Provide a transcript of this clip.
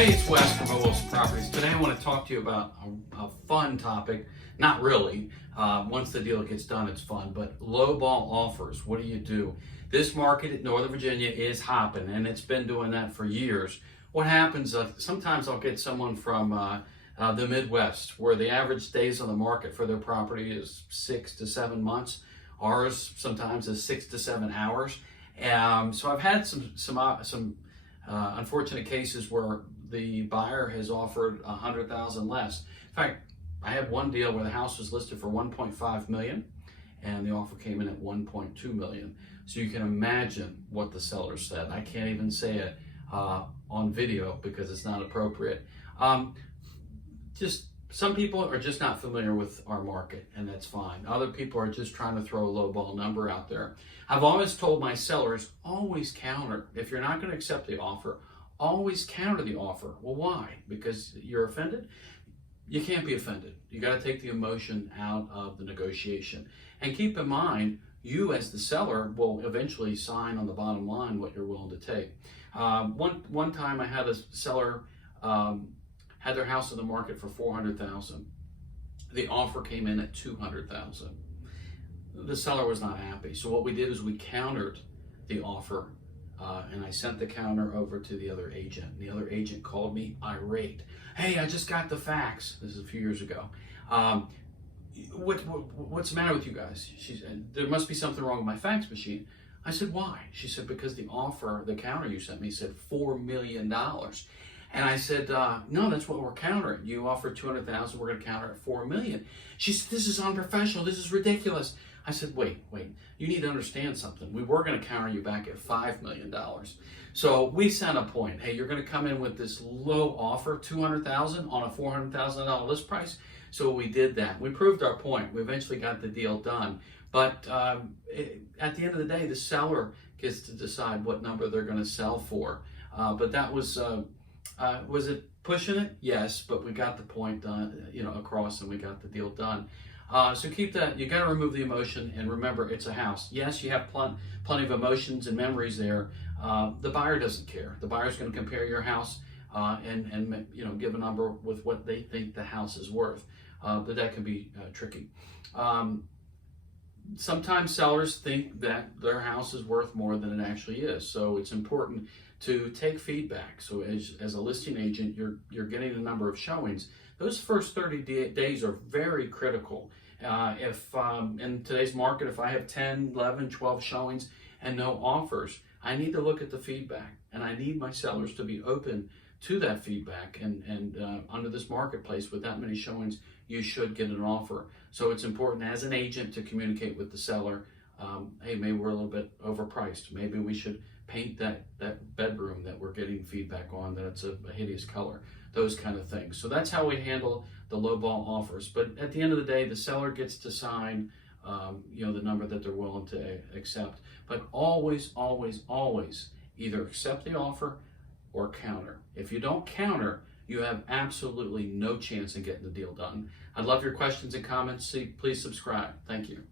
Hey, it's Wes from Wilson Properties. Today I want to talk to you about a fun topic. Not really. Once the deal gets done, it's fun. But lowball offers. What do you do? This market in Northern Virginia is hopping, and it's been doing that for years. What happens? Sometimes I'll get someone from the Midwest, where the average days on the market for their property is 6 to 7 months. Ours sometimes is 6 to 7 hours. So I've had some unfortunate cases where the buyer has offered $100,000 less. In fact, I had one deal where the house was listed for $1.5 million and the offer came in at $1.2 million. So you can imagine what the seller said. I can't even say it on video because it's not appropriate. Just some people are just not familiar with our market, and that's fine. Other people are just trying to throw a lowball number out there. I've always told my sellers, always counter. If you're not going to accept the offer, always counter the offer. Well, why? Because you're offended? You can't be offended. You got to take the emotion out of the negotiation. And keep in mind, you as the seller will eventually sign on the bottom line what you're willing to take. One time I had a seller had their house on the market for $400,000. The offer came in at $200,000. The seller was not happy. So what we did is we countered the offer, and I sent the counter over to the other agent. The other agent called me irate. Hey, I just got the facts. This is a few years ago. What's the matter with you guys? She said, there must be something wrong with my fax machine. I said, why? She said, because the offer, the counter you sent me said $4 million. And I said, no, that's what we're countering. You offered $200,000, we're gonna counter at $4 million. She said, this is unprofessional, this is ridiculous. I said, wait, you need to understand something. We were gonna counter you back at $5 million. So we sent a point, hey, you're gonna come in with this low offer, $200,000 on a $400,000 list price. So we did that. We proved our point. We eventually got the deal done. But at the end of the day, the seller gets to decide what number they're gonna sell for. But that was it pushing it? Yes, but we got the point done, across, and we got the deal done. So keep that. You got to remove the emotion, and remember, it's a house. Yes, you have plenty of emotions and memories there. The buyer doesn't care. The buyer's going to compare your house and give a number with what they think the house is worth. But that can be tricky. Sometimes sellers think that their house is worth more than it actually is. So it's important to take feedback. So as a listing agent, you're getting a number of showings. Those first 30 days are very critical. If in today's market, if I have 10, 11, 12 showings and no offers, I need to look at the feedback, and I need my sellers to be open to that feedback. And under this marketplace with that many showings, you should get an offer. So it's important as an agent to communicate with the seller. Hey, maybe we're a little bit overpriced. Maybe we should paint that bedroom that we're getting feedback on that it's a hideous color. Those kind of things. So that's how we handle the lowball offers. But at the end of the day, the seller gets to sign the number that they're willing to accept. But always, always, always either accept the offer or counter. If you don't counter, you have absolutely no chance in getting the deal done. I'd love your questions and comments. Please subscribe. Thank you.